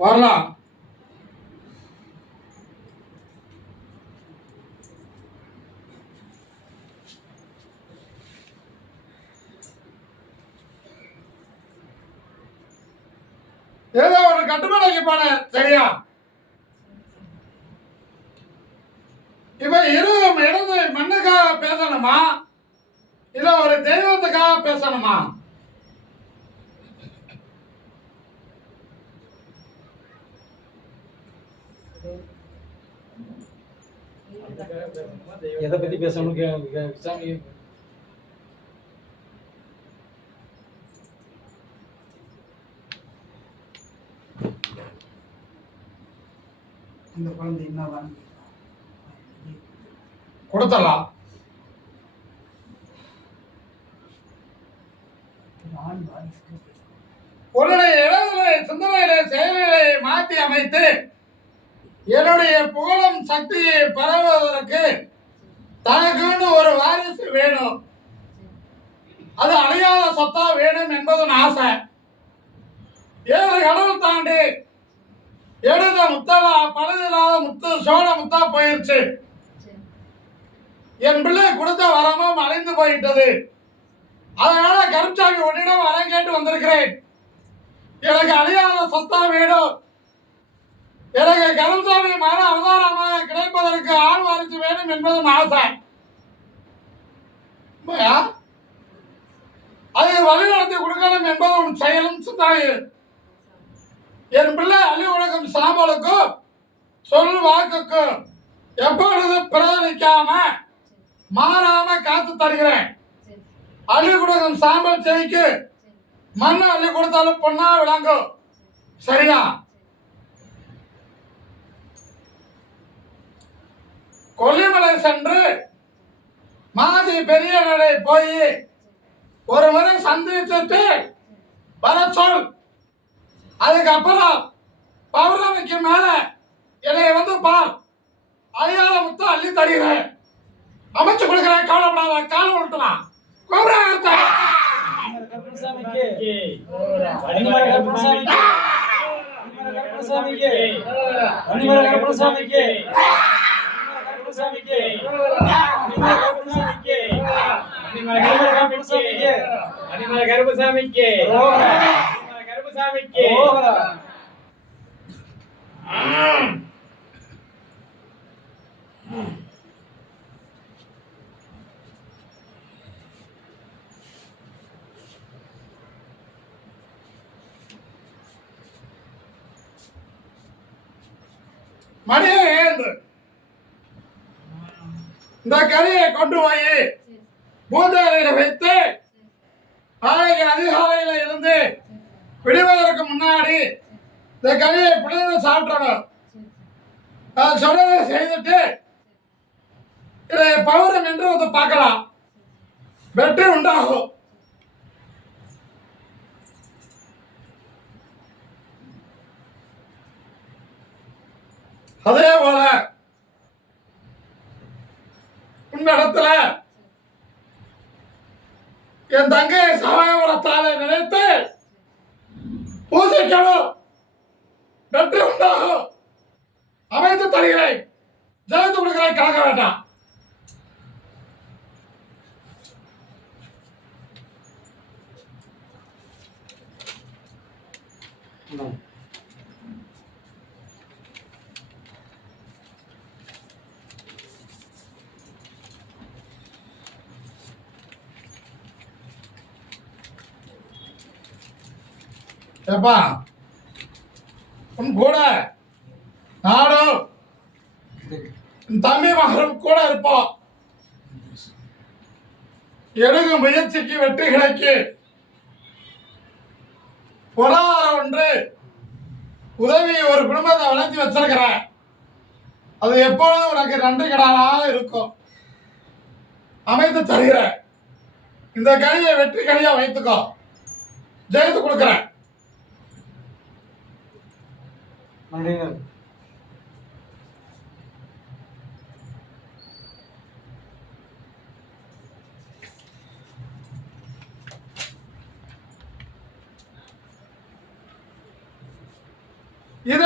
வரலாம் ஏதோ ஒரு கட்டுப்பாடு போனேன் சரியா? இப்ப இரு இடது மண்ணுக்காக பேசணுமா? இல்ல ஒரு தெய்வத்துக்கு பேசணுமா எதை பத்தி பேசணும் சாமி அந்த குழந்தை என்னவான்னு கொடுத்தலாம் உன்னுடைய இடதுகளை சிந்தனைகளை செயல்களை மாற்றி அமைத்து என்னுடைய புகழும் சக்தியை பரவுவதற்கு தனக்குன்னு ஒரு வாரிசு வேணும். அது அழியாத சொத்தா வேணும் என்பதும் ஆசை. ஏழு கடல் தாண்டி எழுத முத்தலா பழுதில்லாத முத்து சோழ முத்தா போயிருச்சு. என் பிள்ளை கொடுத்த வரமும் அழிந்து போயிட்டது. அதனால கருச்சாமி உன்னிடம் வரம் கேட்டு வந்திருக்கிறேன். எனக்கு அழியாத சொத்தா வேணும். எனக்கு கருச்சாமி மன அவதாரமாக கிடைப்பதற்கு ஆள் வாரிசு வேணும் என்பது ஆசை. அதை வழிநடத்தி கொடுக்கணும் என்பதும் செயலும் சிந்தாயு என் பிள்ளை அள்ளி உலகம் சாம்பலுக்கும் சொல் வாக்குக்கும் எப்பொழுது பிரதிக்காம மாறாம காத்து தருகிறேன்? அள்ளி கொடுக்கும் சாம்பல் செடிக்கு மண்ணை அள்ளி கொடுத்தாலும் பொண்ணா விளங்கும். சரியா? கொல்லிமலை சென்று மாதி பெரிய நடை போய் ஒரு முறை சந்திச்சுட்டு வர சொல். அதுக்கப்புறம் பௌர்ணமிக்கு மேல என்னை வந்து பார். அழியாத முத்து அள்ளி தருகிறேன் அமைச்சு கொடுக்கிறேன் கவலைப்படாத கால விட்டுலாம் கருப்பசாமிக்கு. கருப்பசாமிக்கு. அடிமர கருப்பசாமிக்கு. அனிமல கருப்பசாமிக்கு. கருப்பசாமிக்கு. மணியை ஏந்து இந்த கதையை கொண்டு போய் பூந்தாரையில வைத்து நாளைக்கு அதிகாலையில இருந்து விடுவதற்கு முன்னாடி இந்த கதையை பிள்ளைங்க சாப்பிடணும் நான் சொன்னதை செய்துட்டு இதை பௌரம் என்று வந்து பார்க்கலாம். வெற்றி உண்டாகும். அதே போல என் தங்கையை சமயபுரத்தாலே நினைத்து பூசிக்கணும் வெற்றி உண்டாகும் அமைத்து தருகிறேன். ஜெயித்து கொடுக்கிறேன் கலக்க வேண்டாம். ஏப்பா உன் கூட நானும் உன் தம்பி மகனும் கூட இருப்போம். எடுக்கும் முயற்சிக்கு வெற்றி கிடைக்கு. பொருளாதாரம் ஒன்று உதவி ஒரு குடும்பத்தை வளர்த்தி வச்சிருக்கிறேன். அது எப்பொழுதும் உனக்கு நன்றி கடனாக இருக்கும். அமைத்து தருகிறேன். இந்த கனியை வெற்றி கனியா வைத்துக்கோ. ஜெயித்து கொடுக்குறேன். நன்றிங்க இதை